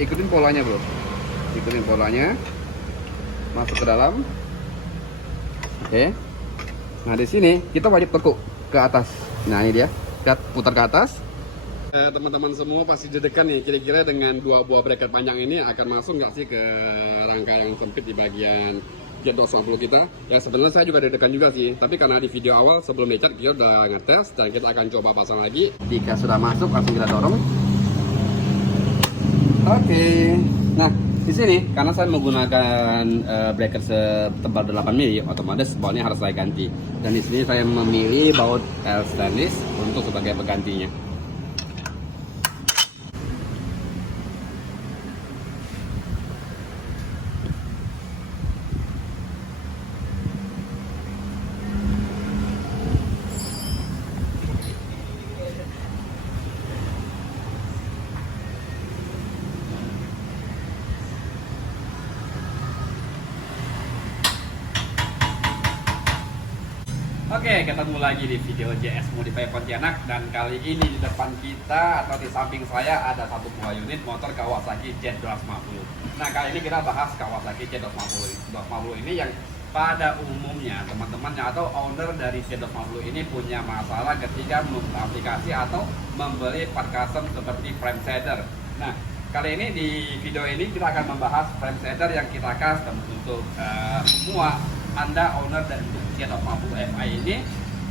ikutin polanya bro, ikutin polanya, masuk ke dalam. Oke. Nah di sini kita wajib tekuk ke atas. Nah ini dia, kita putar ke atas. Teman-teman semua pasti dedekan nih, kira-kira dengan dua buah bracket panjang ini akan masuk nggak sih ke rangka yang sempit di bagian Z250 kita. Ya sebenarnya saya juga dedekan juga sih, tapi karena di video awal sebelum dicat kita udah ngetes dan kita akan coba pasang lagi. Jika sudah masuk langsung kita dorong. Oke. Nah di sini karena saya menggunakan bracket setebal 8 mili, otomatis bautnya harus saya ganti. Dan di sini saya memilih baut L stainless untuk sebagai penggantinya. Oke, ketemu lagi di video JS Modify Pontianak, dan kali ini di depan kita atau di samping saya ada satu buah unit motor Kawasaki Z250. Nah, kali ini kita bahas Kawasaki Z250 ini yang pada umumnya teman-teman atau owner dari Z250 ini punya masalah ketika mengaplikasi atau membeli part custom seperti frame shader. Nah, kali ini di video ini kita akan membahas frame shader yang kita custom untuk semua Anda owner dan Z250 Fi ini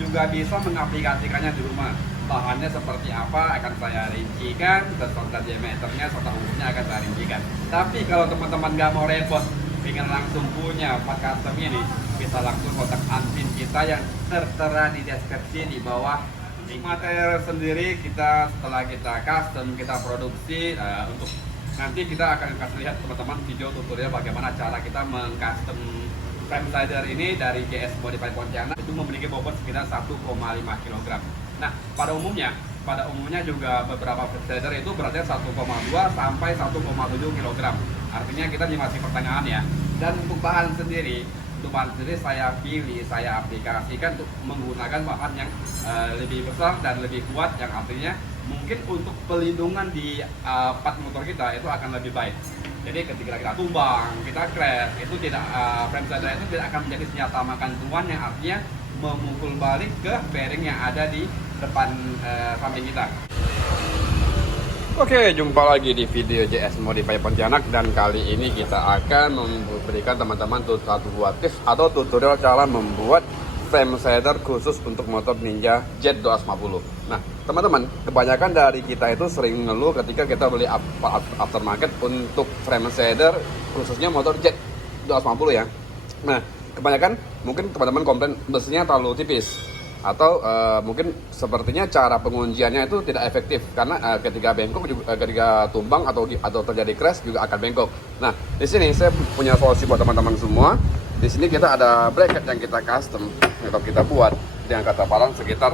juga bisa mengaplikasikannya di rumah. Bahannya seperti apa akan saya rincikan, beserta diameternya serta umurnya akan saya rincikan. Tapi kalau teman-teman nggak mau repot, ingin langsung punya part custom ini, bisa langsung kontak admin kita yang tertera di deskripsi di bawah. Di material sendiri kita setelah kita custom, kita produksi untuk nanti kita akan kasih lihat teman-teman video tutorial bagaimana cara kita mengcustom frame shader ini dari JS Modify Pontianak. Itu memiliki bobot sekitar 1,5 kg. Nah, pada umumnya juga beberapa frame shader itu beratnya 1,2 sampai 1,7 kg. Artinya kita masih pertanyaan ya. Dan untuk bahan sendiri saya aplikasikan untuk menggunakan bahan yang lebih besar dan lebih kuat, yang artinya mungkin untuk pelindungan di part motor kita itu akan lebih baik. Jadi ketika kita tumbang, kita crash, itu tidak frame shader itu tidak akan menjadi senjata makan tuan, yang artinya memukul balik ke bearing yang ada di depan samping kita. Oke, jumpa lagi di video JS Modify Pontianak, dan kali ini kita akan memberikan teman-teman satu buah tips atau tutorial cara membuat frame shader khusus untuk motor Ninja Z250. Nah, teman-teman, kebanyakan dari kita itu sering ngeluh ketika kita beli aftermarket untuk frame shader khususnya motor Z250 ya. Nah, kebanyakan mungkin teman-teman komplain besinya terlalu tipis, atau mungkin sepertinya cara pengunciannya itu tidak efektif karena ketika bengkok juga, ketika tumbang atau terjadi crash juga akan bengkok. Nah, di sini saya punya solusi buat teman-teman semua. Di sini kita ada bracket yang kita custom atau kita buat dengan ketebalan sekitar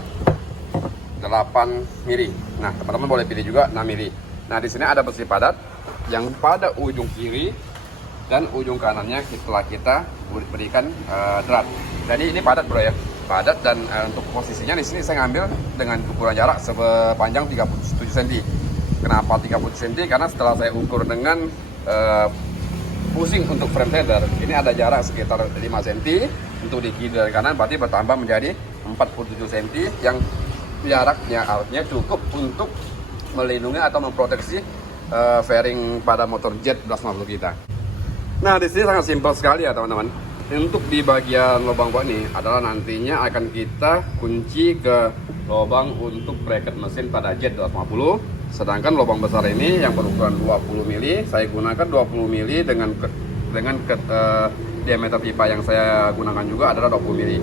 8 mili. Nah, teman-teman boleh pilih juga 6 mili. Nah, di sini ada besi padat yang pada ujung kiri dan ujung kanannya setelah kita berikan drat. Jadi ini padat bro ya, padat, dan untuk posisinya di sini saya ngambil dengan ukuran jarak sepanjang 37 cm. Kenapa 37 cm? Karena setelah saya ukur dengan pusing untuk frame shader, ini ada jarak sekitar 5 cm untuk di kiri dan kanan, berarti bertambah menjadi 47 cm yang jaraknya artinya cukup untuk melindungi atau memproteksi fairing pada motor Z250 kita. Nah, di sini sangat simpel sekali ya teman-teman. Untuk di bagian lubang bawah ini adalah nantinya akan kita kunci ke lubang untuk bracket mesin pada Z250. Sedangkan lubang besar ini yang berukuran 20 mili, saya gunakan 20 mili dengan diameter pipa yang saya gunakan juga adalah 20 mili.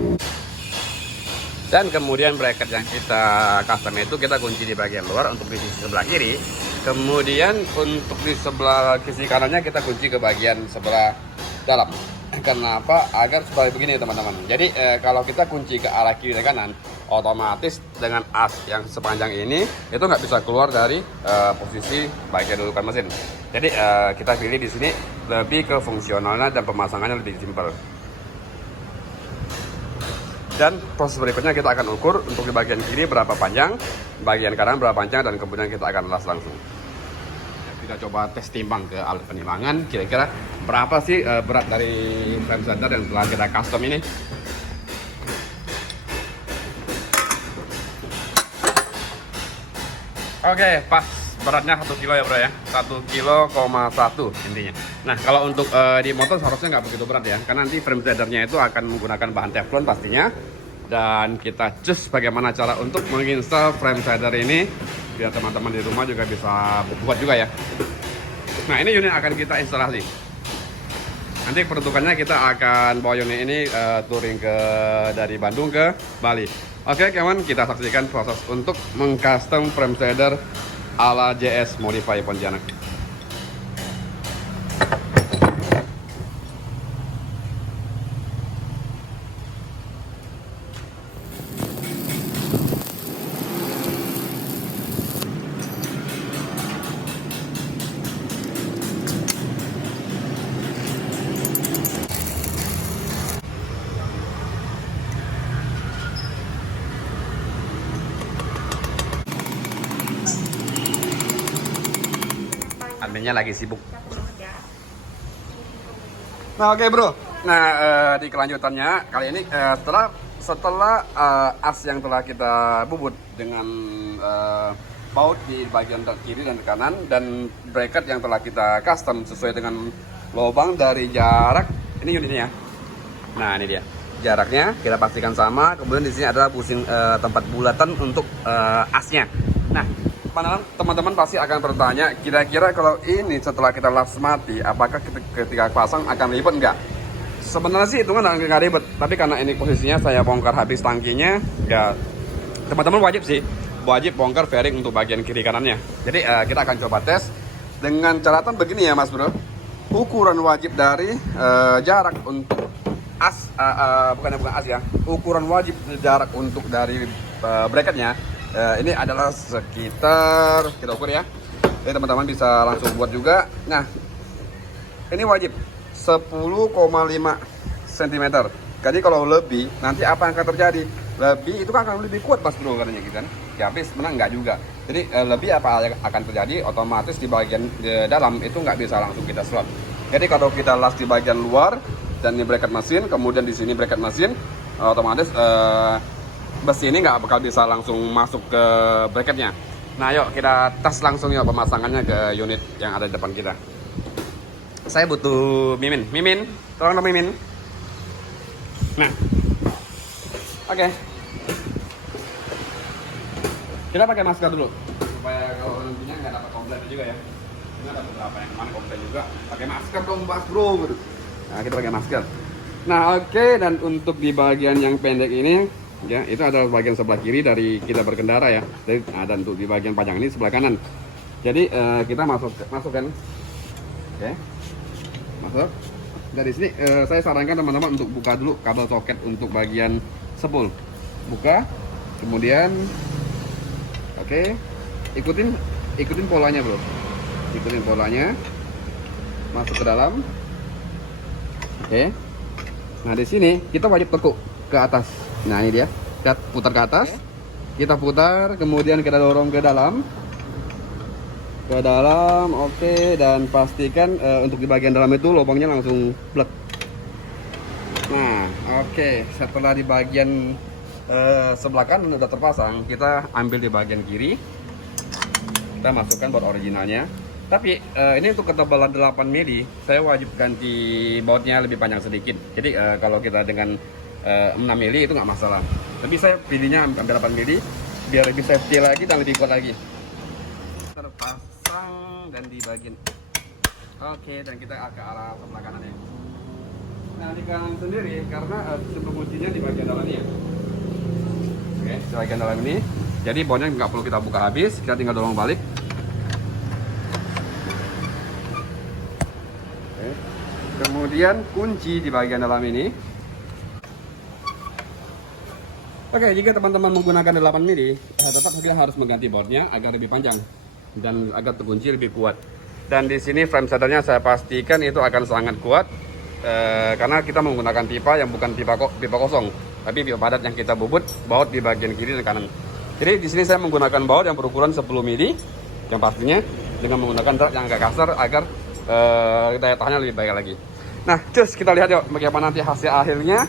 Dan kemudian bracket yang kita custom itu kita kunci di bagian luar untuk di sisi sebelah kiri. Kemudian untuk di sebelah sisi kanannya kita kunci ke bagian sebelah dalam. Kenapa? Agar supaya begini teman-teman. Jadi kalau kita kunci ke arah kiri dan kanan, otomatis dengan as yang sepanjang ini itu nggak bisa keluar dari posisi bagian dudukan mesin. Jadi kita pilih di sini lebih ke fungsionalnya dan pemasangannya lebih simpel. Dan proses berikutnya kita akan ukur untuk di bagian kiri berapa panjang, bagian kanan berapa panjang, dan kemudian kita akan las langsung. kita coba tes timbang ke alat penimbangan. Kira-kira berapa sih berat dari frame center yang telah kita custom ini. Oke, pas beratnya 1 kilo ya bro ya, 1,1 kilo intinya. Nah kalau untuk di motor seharusnya nggak begitu berat ya, karena nanti frame shadernya itu akan menggunakan bahan teflon pastinya. Dan kita cus bagaimana cara untuk menginstal frame shader ini, biar teman-teman di rumah juga bisa buat juga ya. Nah ini unit akan kita instalasi. Nanti peruntukannya kita akan bawa unit ini touring dari Bandung ke Bali. Oke kawan, kita saksikan proses untuk mengcustom frame shader ala JS Modify Pontianak. Adminnya lagi sibuk. Nah oke bro. Nah di kelanjutannya kali ini setelah as yang telah kita bubut dengan baut di bagian kiri dan kanan dan bracket yang telah kita custom sesuai dengan lubang dari jarak ini unitnya. Nah ini dia jaraknya kita pastikan sama. Kemudian di sini adalah bushing tempat bulatan untuk asnya. Nah teman-teman pasti akan bertanya, kira-kira kalau ini setelah kita las mati, apakah ketika pasang akan ribet enggak? Sebenarnya sih itu kan nggak ribet, tapi karena ini posisinya saya bongkar habis tangkinya, ya teman-teman wajib bongkar fairing untuk bagian kiri kanannya. Jadi kita akan coba tes dengan catatan begini ya mas bro. Ukuran wajib dari jarak untuk as, bukan as ya, ukuran wajib jarak untuk dari bracketnya. Ini adalah sekitar, kita ukur ya, jadi teman-teman bisa langsung buat juga. Nah ini wajib 10,5 cm. Jadi kalau lebih nanti apa yang akan terjadi? Lebih itu kan akan lebih kuat pas bro katanya gitu kan. Ya habis menang nggak juga. Jadi lebih apa akan terjadi? Otomatis di bagian dalam itu nggak bisa langsung kita slot. Jadi kalau kita las di bagian luar dan ini bracket mesin, kemudian di sini bracket mesin, otomatis besi ini nggak bakal bisa langsung masuk ke bracketnya. Nah yuk kita tes langsung yuk pemasangannya ke unit yang ada di depan kita. Saya butuh Mimin, tolong dong Mimin. Nah oke. Kita pakai masker dulu supaya kalau nantinya nggak dapat komplain juga ya. Ini ada beberapa yang kemarin komplain juga, pakai masker dong mas bro. Nah kita pakai masker. Nah oke, dan untuk di bagian yang pendek ini ya, itu adalah bagian sebelah kiri dari kita berkendara ya. Dan untuk di bagian panjang ini sebelah kanan. Jadi kita masukkan, oke, masuk. Dari sini saya sarankan teman-teman untuk buka dulu kabel soket untuk bagian spool. Buka, kemudian, oke, ikutin polanya bro. Ikutin polanya, masuk ke dalam. Oke. Nah di sini kita wajib tekuk ke atas. Nah ini dia, kita putar ke atas, kita putar, kemudian kita dorong ke dalam, oke, dan pastikan untuk di bagian dalam itu lubangnya langsung plek. Nah oke, setelah di bagian sebelah kanan sudah terpasang, kita ambil di bagian kiri, kita masukkan baut originalnya. Tapi ini untuk ketebalan 8 mili, saya wajib ganti bautnya lebih panjang sedikit. Jadi kalau kita dengan 6 mili itu nggak masalah, tapi saya pilihnya ambil 8 mili biar lebih safety lagi dan lebih kuat lagi. Terpasang dan di bagian oke, dan kita ke arah sebelah kanan ya. Nah di kanan sendiri karena sistem kuncinya di bagian dalam ini ya. Oke, di bagian dalam ini, jadi bautnya nggak perlu kita buka habis, kita tinggal dorong balik. Oke. Kemudian kunci di bagian dalam ini. Oke, jika teman-teman menggunakan 8 mili, tetap kita harus mengganti bautnya agar lebih panjang dan agar terkunci lebih kuat. Dan di sini frame shadernya saya pastikan itu akan sangat kuat karena kita menggunakan pipa yang bukan pipa kosong, tapi pipa padat yang kita bubut baut di bagian kiri dan kanan. Jadi di sini saya menggunakan baut yang berukuran 10 mili, yang pastinya dengan menggunakan drat yang agak kasar agar daya tahannya lebih baik lagi. Nah, cus kita lihat yuk bagaimana nanti hasil akhirnya.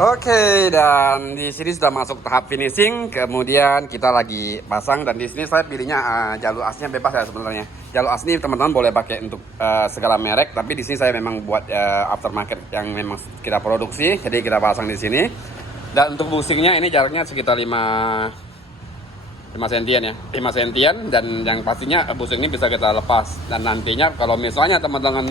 Oke, dan di sini sudah masuk tahap finishing. Kemudian kita lagi pasang, dan di sini saya pilihnya jalur asnya bebas ya sebenarnya. Jalur as ini teman-teman boleh pakai untuk segala merek, tapi di sini saya memang buat aftermarket yang memang kita produksi, jadi kita pasang di sini. Dan untuk busingnya ini jaraknya sekitar 5 sentian ya, 5 sentian, dan yang pastinya busing ini bisa kita lepas. Dan nantinya kalau misalnya teman-teman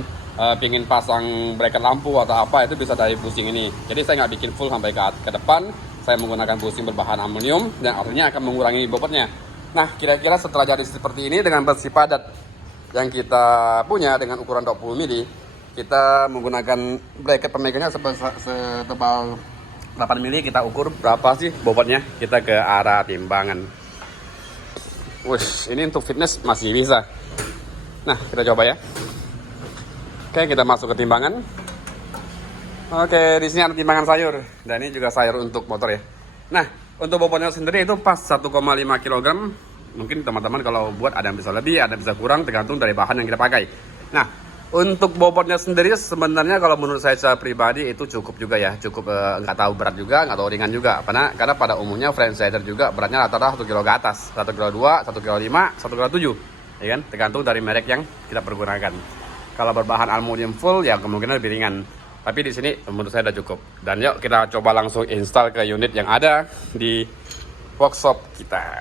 pingin pasang bracket lampu atau apa, itu bisa dari busing ini. Jadi saya nggak bikin full sampai ke depan, saya menggunakan busing berbahan aluminium dan artinya akan mengurangi bobotnya. Nah, kira-kira setelah jadi seperti ini dengan besi padat yang kita punya dengan ukuran 20 mili, kita menggunakan bracket pemegangnya setebal 8 mili. Kita ukur berapa sih bobotnya, kita ke arah timbangan. Wush, ini untuk fitness masih bisa. Nah, kita coba ya. Oke, kita masuk ke timbangan. Oke, di sini ada timbangan sayur, dan ini juga sayur untuk motor ya. Nah, untuk bobotnya sendiri itu pas 1,5 kg. Mungkin teman-teman kalau buat ada yang bisa lebih, ada yang bisa kurang, tergantung dari bahan yang kita pakai. Nah, untuk bobotnya sendiri sebenarnya kalau menurut saya secara pribadi itu cukup juga ya, cukup nggak tahu berat juga, nggak tahu ringan juga. Karena pada umumnya franchiser juga beratnya rata-rata 1 kg ke atas, 1 kg 2, 1 kg 5, 1 kg 7, ya kan? Tergantung dari merek yang kita pergunakan. Kalau berbahan aluminium full ya kemungkinan lebih ringan. Tapi di sini menurut saya udah cukup. Dan yuk kita coba langsung install ke unit yang ada di workshop kita.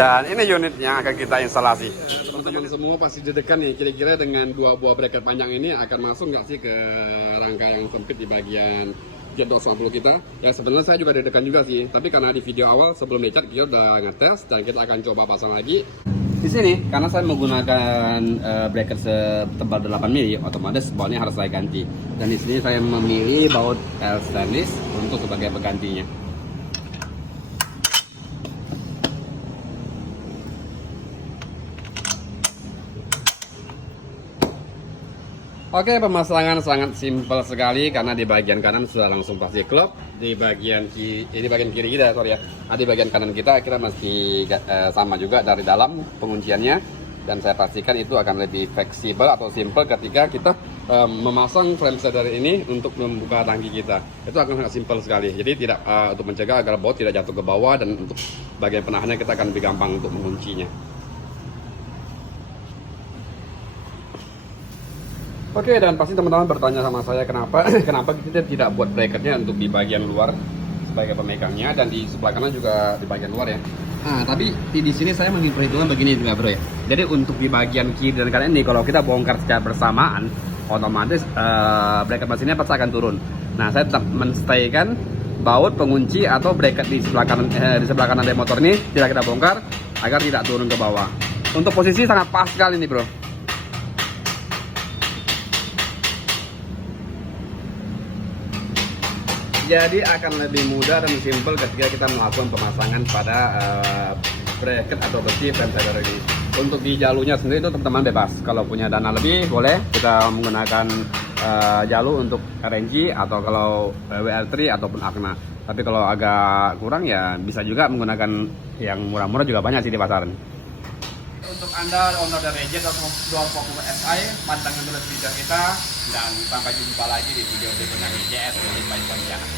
Dan ini unitnya akan kita instalasi. Teman-teman semua pasti deg-degan nih, kira-kira dengan dua buah bracket panjang ini akan masuk nggak sih ke rangka yang sempit di bagian Jet250 kita. Ya sebenarnya saya juga deg-degan juga sih, tapi karena di video awal sebelum dicat kita udah ngetes dan kita akan coba pasang lagi. Di sini karena saya menggunakan bracket setebal 8 mili, otomatis bautnya harus saya ganti. Dan di sini saya memilih baut L stainless untuk sebagai penggantinya. Oke, pemasangan sangat simpel sekali karena di bagian kanan sudah langsung pasti klop, di bagian kiri kita, sorry ya. Di bagian kanan kita masih sama juga dari dalam pengunciannya, dan saya pastikan itu akan lebih fleksibel atau simple ketika kita memasang frame slider ini untuk membuka tangki kita. Itu akan sangat simpel sekali. Jadi tidak untuk mencegah agar baut tidak jatuh ke bawah, dan untuk bagian penahannya kita akan lebih gampang untuk menguncinya. Oke, dan pasti teman-teman bertanya sama saya kenapa kita tidak buat bracketnya untuk di bagian luar sebagai pemegangnya, dan di sebelah kanan juga di bagian luar ya. Nah, tapi di sini saya memperhitungkan begini juga bro ya. Jadi untuk di bagian kiri dan kanan ini kalau kita bongkar secara bersamaan, otomatis bracket mesinnya pasti akan turun. Nah, saya tetap menstaykan baut pengunci atau bracket di sebelah kanan dari motor ini tidak kita bongkar agar tidak turun ke bawah. Untuk posisi sangat pas sekali nih bro. Jadi akan lebih mudah dan simpel ketika kita melakukan pemasangan pada bracket atau besi frame slider ini. Untuk di jalurnya sendiri itu teman-teman bebas. Kalau punya dana lebih boleh kita menggunakan jalur untuk RNG atau kalau WL3 ataupun Agna. Tapi kalau agak kurang ya bisa juga menggunakan yang murah-murah, juga banyak sih di pasaran. Untuk Anda owner dari Jet250 SI, pantengin terus video kita, dan sampai jumpa lagi di video berikutnya di JS Modify Pontianak.